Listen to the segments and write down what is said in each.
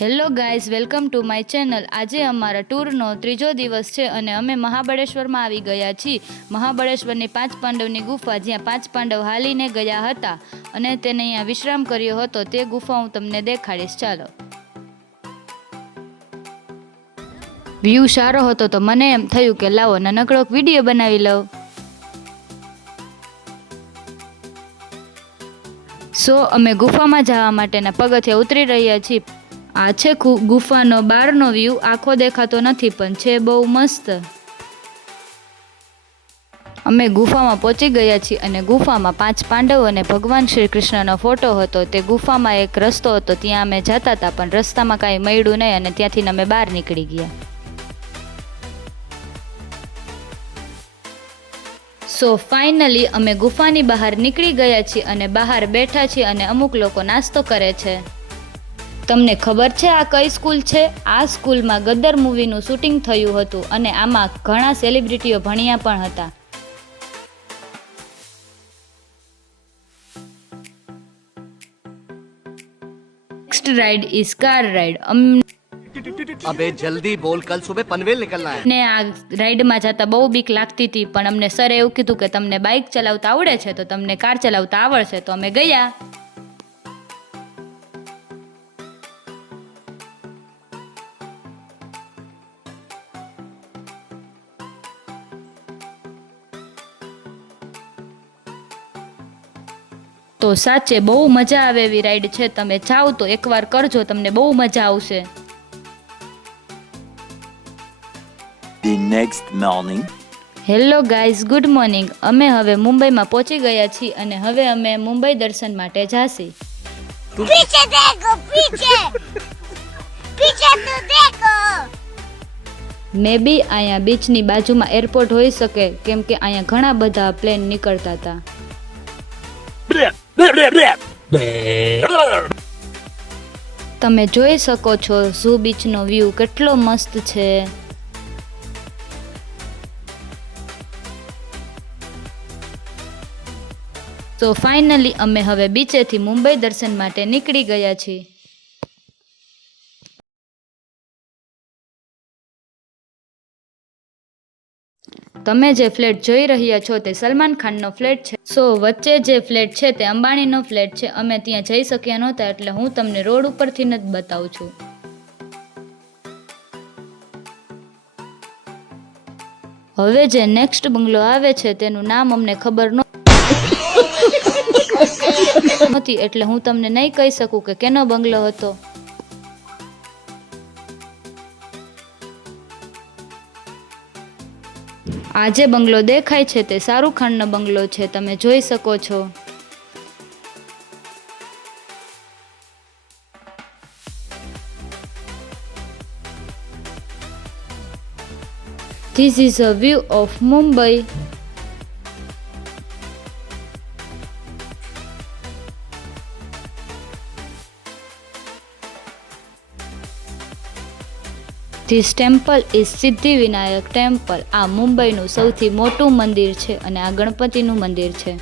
Hello guys, welcome to my channel. આજે અમારા ટૂરનો ત્રીજો દિવસ છે અને અમે મહાબળેશ્વરમાં આવી ગયા છીએ। મહાબળેશ્વરની 5 પાંડવની ગુફા, જ્યાં 5 પાંડવ હાલીને ગયા હતા અને તેને અહીંયા વિશ્રામ કર્યો હતો, તે ગુફા હું તમને દેખાડીશ। ચાલો। વ્યૂ સારો હતો તો મને એમ થયું કે લાવો નાનકડો વિડીયો બનાવી લઉં। સો અમે ગુફામાં જવા માટેના પગથિયા ઉતરી રહ્યા છીએ। આ છે ગુફાનો બહારનો વ્યૂ, આખો દેખાતો નથી પણ છે બહુ મસ્ત। અમે ગુફામાં પહોંચી ગયા છીએ અને ગુફામાં 5 પાંડવો અને ભગવાન શ્રી કૃષ્ણનો ફોટો હતો। તે ગુફામાં એક રસ્તો હતો, ત્યાં અમે જતા હતા પણ રસ્તામાં કાંઈ મળ્યું નહીં અને ત્યાંથી અમે બહાર નીકળી ગયા। સો ફાઇનલી અમે ગુફાની બહાર નીકળી ગયા છીએ અને બહાર બેઠા છીએ અને અમુક લોકો નાસ્તો કરે છે। તમને ખબર છે આ કઈ સ્કૂલ છે? આ સ્કૂલમાં ગદર મૂવીનું શૂટિંગ થયું હતું અને આમાં ઘણા સેલિબ્રિટીઓ ભણ્યા પણ હતા। Next ride is car ride. अबे जल्दी बोल, कल सुबह पनवेल निकलना है। ને આ રાઈડમાં જતા બહુ બીક લાગતી હતી, પણ અમને સરે એવું કીધું કે તમને બાઇક ચલાવતા આવડે છે તો તમને કાર ચલાવતા આવડશે, તો અમે ગયા। તો સાચે બહુ મજા આવે એવી રાઈડ છે, તમે જાઓ તો એકવાર કરજો, તમને બહુ મજા આવશે। The next morning. Hello guys, good morning. અમે હવે મુંબઈમાં પહોંચી ગયા છીએ અને હવે અમે મુંબઈ દર્શન માટે જાશી। पीछे देखो, पीछे पीछे तो देखो। મે બી અહીંયા બીચની બાજુમાં એરપોર્ટ હોઈ શકે, કેમ કે અહીંયા ઘણા બધા પ્લેન નીકળતા હતા। તમે જોઈ શકો છો ઝૂ બીચનો વ્યૂ કેટલો મસ્ત છે। તો ફાઇનલી અમે હવે બીચેથી મુંબઈ દર્શન માટે નીકળી ગયા છીએ। તમે જે ફ્લેટ જોઈ રહ્યા છો તે સલમાન ખાનનો ફ્લેટ છે। સો વચ્ચે જે ફ્લેટ છે તે અંબાણીનો ફ્લેટ છે। અમે ત્યાં જઈ શક્યા નહોતા એટલે હું તમને રોડ ઉપરથી જ બતાવું છું। હવે જે નેક્સ્ટ બંગલો આવે છે તેનું નામ અમને ખબર નહોતી એટલે હું તમને નહીં કહી શકું કે કેનો બંગલો હતો। આ જે બંગલો દેખાય છે તે શાહરુખ ખાનનો બંગલો છે, તમે જોઈ શકો છો। This is a view of Mumbai. This temple is Siddhivinayak temple. આ મુંબઈનું સૌથી મોટું મંદિર છે અને આ ગણપતિનું મંદિર છે।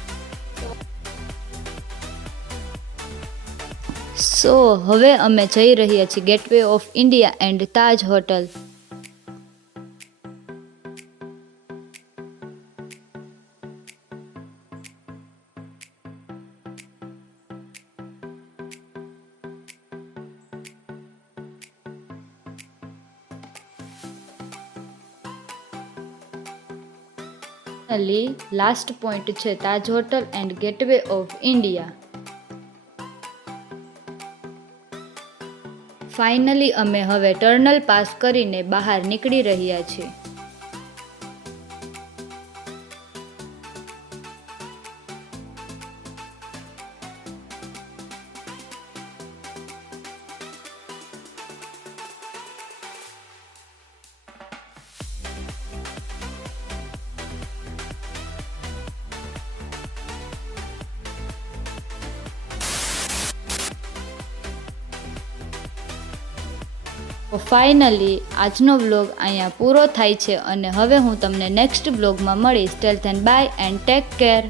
સો હવે અમે જઈ રહ્યા છીએ gateway of India and Taj hotel. Last point છે Taj hotel and gateway of India. Finally અમે હવે ટર્નલ પાસ કરીને બહાર નીકળી રહ્યા છીએ। ફાઇનલી આજનો વ્લોગ અહીંયા પૂરો થાય છે અને હવે હું તમને નેક્સ્ટ વ્લોગમાં મળીશ। Till then bye and take care.